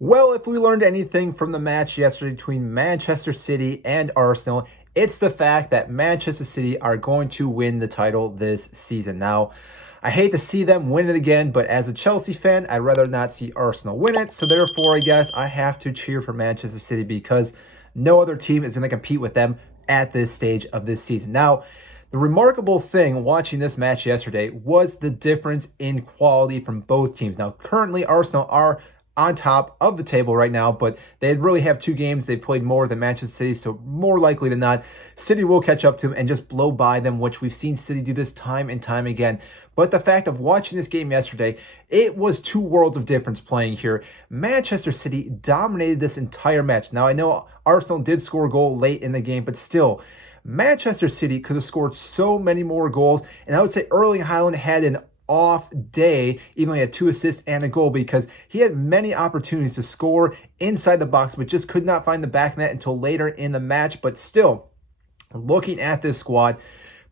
Well, if we learned anything from the match yesterday between Manchester City and Arsenal, it's the fact that Manchester City are going to win the title this season. Now, I hate to see them win it again, but as a Chelsea fan, I'd rather not see Arsenal win it. So therefore, I guess I have to cheer for Manchester City because no other team is going to compete with them at this stage of this season. Now, the remarkable thing watching this match yesterday was the difference in quality from both teams. Now, currently, Arsenal are on top of the table right now, but they really have two games. They played more than Manchester City, so more likely than not, City will catch up to them and just blow by them, which we've seen City do this time and time again. But the fact of watching this game yesterday, it was two worlds of difference playing here. Manchester City dominated this entire match. Now, I know Arsenal did score a goal late in the game, but still, Manchester City could have scored so many more goals, and I would say Erling Haaland had an off day, even though he had 2 assists and a goal, because he had many opportunities to score inside the box, but just could not find the back net until later in the match. But still, looking at this squad,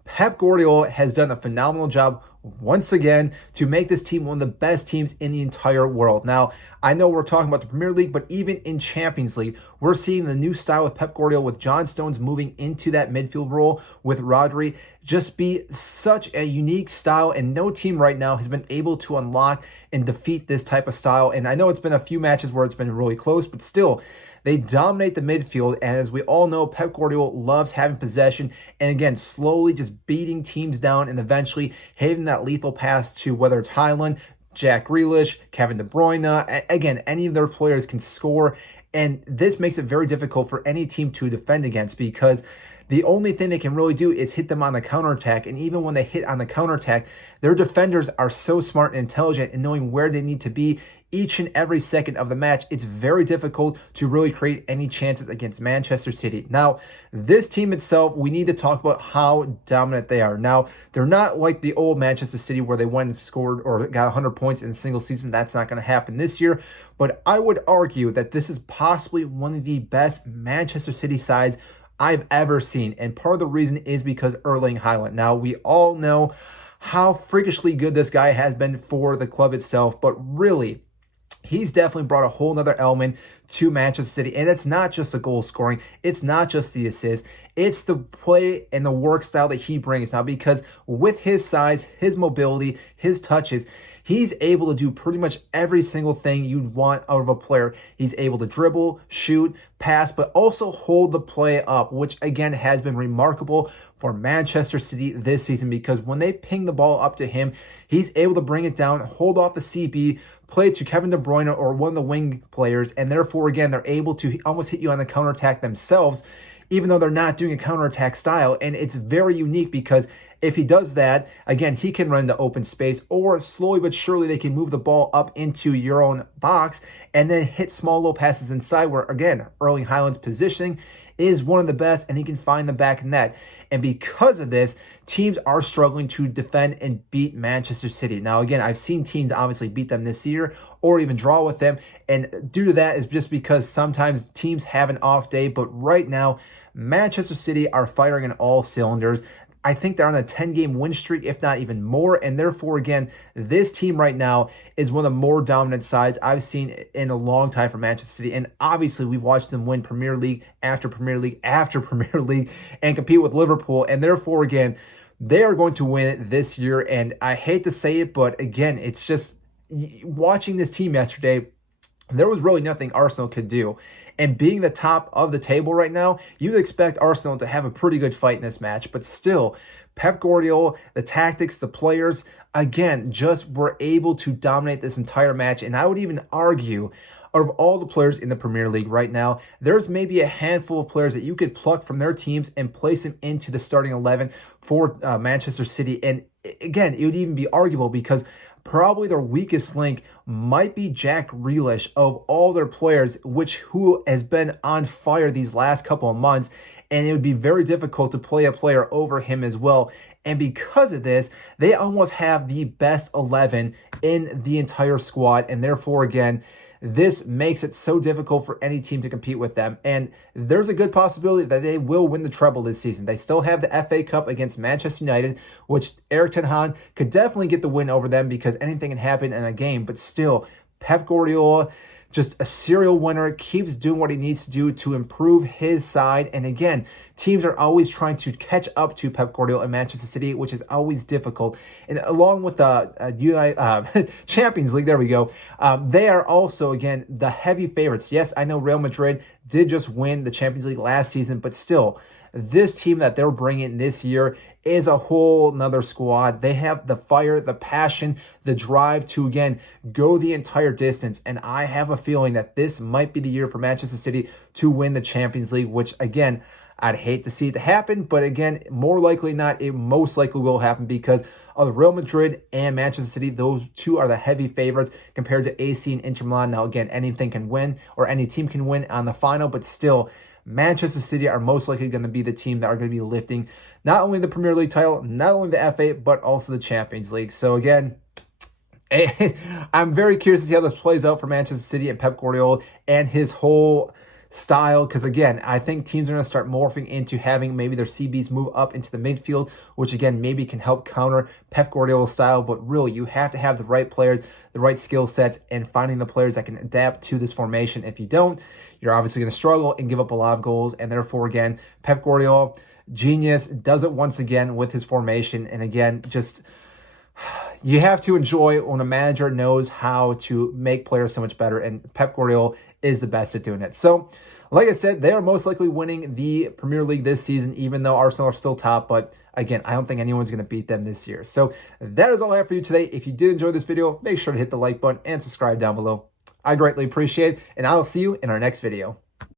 Pep Guardiola has done a phenomenal job once again to make this team one of the best teams in the entire world. Now, I know we're talking about the Premier League, but even in Champions League, we're seeing the new style with Pep Guardiola, with John Stones moving into that midfield role with Rodri, just be such a unique style, and no team right now has been able to unlock and defeat this type of style. And I know it's been a few matches where it's been really close, but still, they dominate the midfield, and as we all know, Pep Guardiola loves having possession, and again, slowly just beating teams down and eventually having that lethal pass to whether it's Haaland, Jack Grealish, Kevin De Bruyne. Again, any of their players can score, and this makes it very difficult for any team to defend against, because the only thing they can really do is hit them on the counterattack. And even when they hit on the counterattack, their defenders are so smart and intelligent in knowing where they need to be each and every second of the match. It's very difficult to really create any chances against Manchester City. Now, this team itself, we need to talk about how dominant they are. Now, they're not like the old Manchester City where they went and scored or got 100 points in a single season. That's not going to happen this year. But I would argue that this is possibly one of the best Manchester City sides I've ever seen. And part of the reason is because Erling Haaland. Now, we all know how freakishly good this guy has been for the club itself, but really, he's definitely brought a whole nother element to Manchester City. And it's not just the goal scoring. It's not just the assist. It's the play and the work style that he brings now, because with his size, his mobility, his touches, he's able to do pretty much every single thing you'd want out of a player. He's able to dribble, shoot, pass, but also hold the play up, which again has been remarkable for Manchester City this season, because when they ping the ball up to him, he's able to bring it down, hold off the CB, play it to Kevin De Bruyne or one of the wing players, and therefore, again, they're able to almost hit you on the counterattack themselves, even though they're not doing a counterattack style. And it's very unique, because if he does that, again, he can run into open space, or slowly but surely they can move the ball up into your own box and then hit small little passes inside, where, again, Erling Haaland's positioning is one of the best, and he can find the back net. And because of this, teams are struggling to defend and beat Manchester City. Now, again, I've seen teams obviously beat them this year or even draw with them. And due to that is just because sometimes teams have an off day. But right now, Manchester City are firing on all cylinders. I think they're on a 10-game win streak, if not even more. And therefore, again, this team right now is one of the more dominant sides I've seen in a long time for Manchester City. And obviously, we've watched them win Premier League after Premier League after Premier League and compete with Liverpool. And therefore, again, they are going to win it this year. And I hate to say it, but again, it's just watching this team yesterday, there was really nothing Arsenal could do. And being the top of the table right now, you'd expect Arsenal to have a pretty good fight in this match. But still, Pep Guardiola, the tactics, the players, again, just were able to dominate this entire match. And I would even argue, of all the players in the Premier League right now, there's maybe a handful of players that you could pluck from their teams and place them into the starting 11 for Manchester City. And again, it would even be arguable, because probably their weakest link might be Jack Grealish of all their players, who has been on fire these last couple of months, and it would be very difficult to play a player over him as well. And because of this, they almost have the best 11 in the entire squad, and therefore, again, this makes it so difficult for any team to compete with them. And there's a good possibility that they will win the treble this season. They still have the FA Cup against Manchester United, which Erik ten Hag could definitely get the win over them, because anything can happen in a game. But still, Pep Guardiola, just a serial winner, keeps doing what he needs to do to improve his side. And again, teams are always trying to catch up to Pep Guardiola and Manchester City, which is always difficult. And along with the Champions League, there we go, they are also, again, the heavy favorites. Yes, I know Real Madrid did just win the Champions League last season, but still, this team that they're bringing this year is a whole nother squad. They have the fire, the passion, the drive to, again, go the entire distance. And I have a feeling that this might be the year for Manchester City to win the Champions League, which, again, I'd hate to see it happen. But again, more likely not, it most likely will happen because of Real Madrid and Manchester City. Those two are the heavy favorites compared to AC and Inter Milan. Now, again, anything can win or any team can win on the final, but still, Manchester City are most likely going to be the team that are going to be lifting not only the Premier League title, not only the FA, but also the Champions League. So again, I'm very curious to see how this plays out for Manchester City and Pep Guardiola and his whole style, because again, I think teams are going to start morphing into having maybe their CBs move up into the midfield, which again maybe can help counter Pep Guardiola's style. But really, you have to have the right players, the right skill sets, and finding the players that can adapt to this formation. If you don't, you're obviously going to struggle and give up a lot of goals. And therefore, again, Pep Guardiola, genius, does it once again with his formation. And again, just you have to enjoy when a manager knows how to make players so much better, and Pep Guardiola is the best at doing it. So, like I said, they are most likely winning the Premier League this season, even though Arsenal are still top. But again, I don't think anyone's going to beat them this year. So that is all I have for you today. If you did enjoy this video, make sure to hit the like button and subscribe down below. I greatly appreciate it, and I'll see you in our next video.